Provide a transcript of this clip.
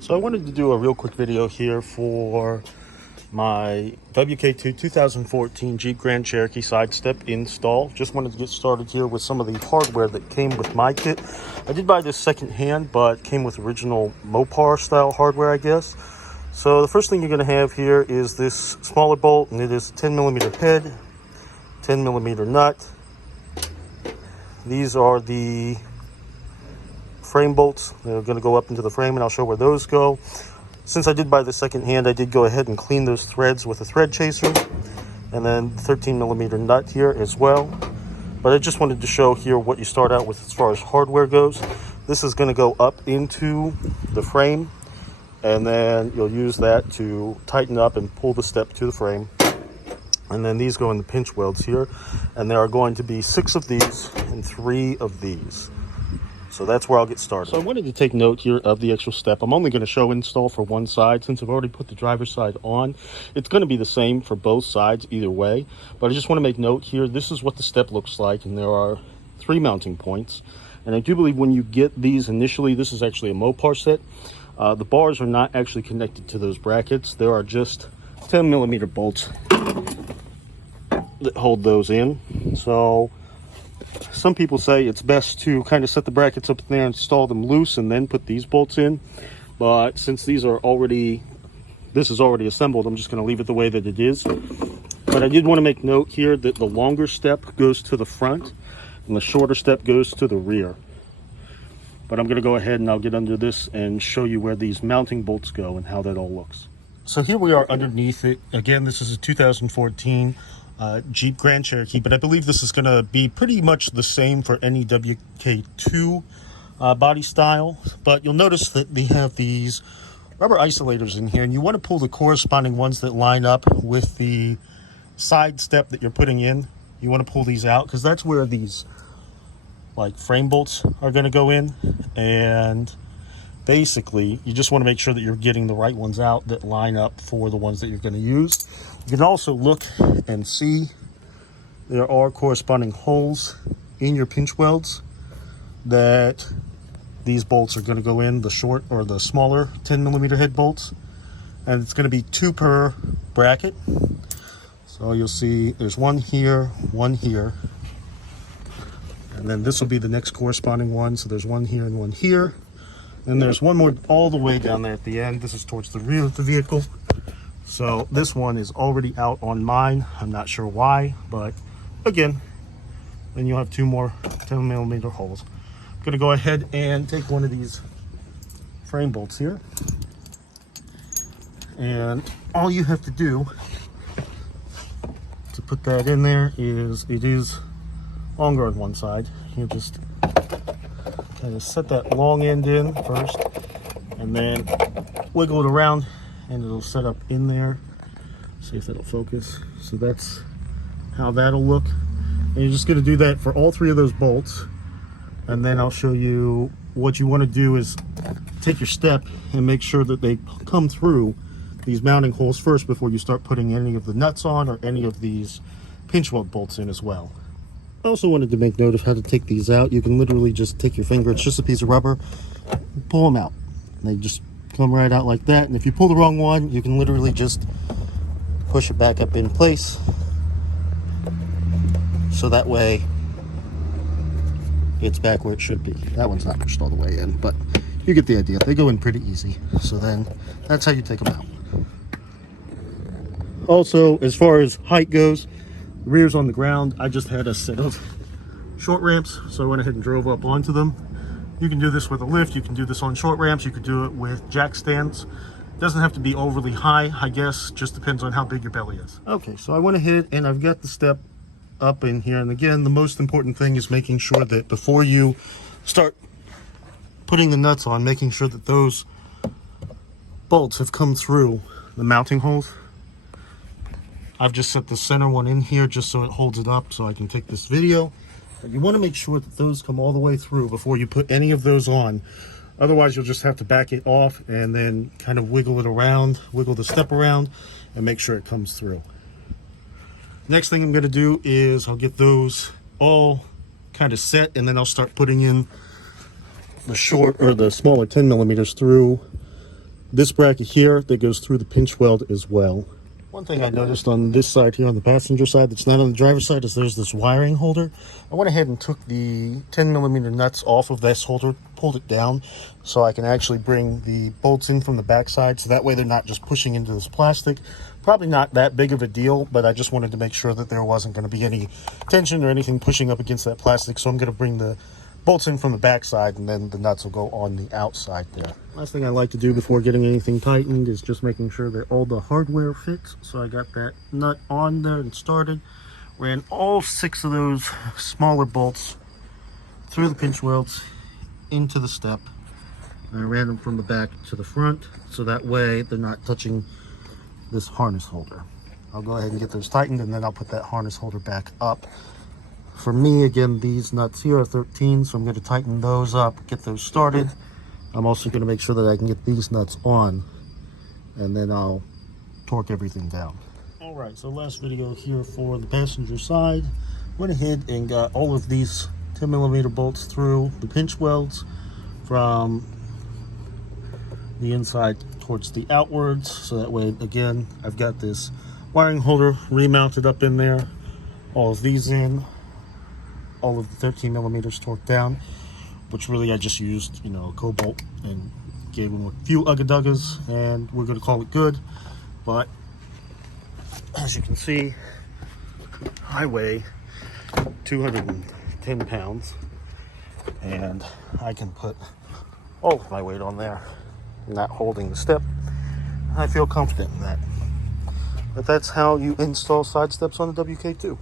So I wanted to do a real quick video here for my WK2 2014 Jeep Grand Cherokee Sidestep install. Just wanted to get started here with some of the hardware that came with my kit. I did buy this secondhand, but came with original Mopar style hardware, I guess. So the first thing you're going to have here is this smaller bolt, and it is a 10mm head, 10mm nut. These are the frame bolts. They're going to go up into the frame, and I'll show where those go. Since I did buy the second hand, I did go ahead and clean those threads with a thread chaser, and then 13mm nut here as well. But I just wanted to show here what you start out with as far as hardware goes. This is going to go up into the frame, and then you'll use that to tighten up and pull the step to the frame. And then these go in the pinch welds here, and there are going to be 6 of these and 3 of these. So that's where I'll get started. So I wanted to take note here of the actual step. I'm only going to show install for one side since I've already put the driver's side on. It's going to be the same for both sides either way, but I just want to make note here. This is what the step looks like, and there are 3 mounting points. And I do believe when you get these initially, this is actually a Mopar set. The bars are not actually connected to those brackets. There are just 10mm bolts that hold those in. So some people say it's best to kind of set the brackets up in there, install them loose, and then put these bolts in. But since this is already assembled, I'm just going to leave it the way that it is. But I did want to make note here that the longer step goes to the front and the shorter step goes to the rear. But I'm going to go ahead and I'll get under this and show you where these mounting bolts go and how that all looks. So here we are underneath it. Again, this is a 2014 Jeep Grand Cherokee, but I believe this is going to be pretty much the same for any WK2 body style. But you'll notice that they have these rubber isolators in here, and you want to pull the corresponding ones that line up with the side step that you're putting in. You want to pull these out because that's where these like frame bolts are going to go in, and basically you just want to make sure that you're getting the right ones out that line up for the ones that you're going to use. You can also look and see there are corresponding holes in your pinch welds that these bolts are going to go in, the short or the smaller 10mm head bolts, and it's going to be 2 per bracket. So you'll see there's one here, and then this will be the next corresponding one. So there's one here and one here. And there's one more all the way down there at the end. This is towards the rear of the vehicle. So this one is already out on mine. I'm not sure why, but again, then you'll have 2 more 10mm holes. I'm gonna go ahead and take one of these frame bolts here. And all you have to do to put that in there is, it is longer on one side. You just kind of set that long end in first, and then wiggle it around, and it'll set up in there. See if that'll focus. So that's how that'll look. And you're just going to do that for all 3 of those bolts, and then I'll show you what you want to do is take your step and make sure that they come through these mounting holes first before you start putting any of the nuts on or any of these pinch weld bolts in as well. I also wanted to make note of how to take these out. You can literally just take your finger, it's just a piece of rubber, pull them out. They just come right out like that. And if you pull the wrong one, you can literally just push it back up in place. So that way it's back where it should be. That one's not pushed all the way in, but you get the idea. They go in pretty easy. So then that's how you take them out. Also, as far as height goes, the rear's on the ground. I just had a set of short ramps, so I went ahead and drove up onto them. You can do this with a lift, you can do this on short ramps, you could do it with jack stands. It doesn't have to be overly high, I guess, just depends on how big your belly is. Okay, so I went ahead and I've got the step up in here, and again, the most important thing is making sure that before you start putting the nuts on, making sure that those bolts have come through the mounting holes. I've just set the center one in here just so it holds it up so I can take this video. But you want to make sure that those come all the way through before you put any of those on. Otherwise, you'll just have to back it off and then kind of wiggle it around, wiggle the step around, and make sure it comes through. Next thing I'm going to do is I'll get those all kind of set, and then I'll start putting in the short or the smaller 10 millimeters through this bracket here that goes through the pinch weld as well. One thing I noticed on this side here, on the passenger side, that's not on the driver's side, is there's this wiring holder. I went ahead and took the 10mm nuts off of this holder, pulled it down, so I can actually bring the bolts in from the back side, so that way they're not just pushing into this plastic. Probably not that big of a deal, but I just wanted to make sure that there wasn't going to be any tension or anything pushing up against that plastic, so I'm going to bring the bolts in from the back side, and then the nuts will go on the outside there. Last thing I like to do before getting anything tightened is just making sure that all the hardware fits. So I got that nut on there and started. Ran all 6 of those smaller bolts through the pinch welds into the step. I ran them from the back to the front, so that way they're not touching this harness holder. I'll go ahead and get those tightened, and then I'll put that harness holder back up. For me, again, these nuts here are 13, so I'm going to tighten those up, get those started. I'm also going to make sure that I can get these nuts on, and then I'll torque everything down. All right, so last video here for the passenger side. Went ahead and got all of these 10mm bolts through the pinch welds from the inside towards the outwards, so that way, again, I've got this wiring holder remounted up in there, all of these in, all of the 13mm torqued down, which really I just used, you know, a cobalt, and gave them a few ugga-duggas, and we're going to call it good. But as you can see, I weigh 210 pounds, and I can put all of my weight on there, not holding the step. I feel confident in that. But that's how you install side steps on the WK2.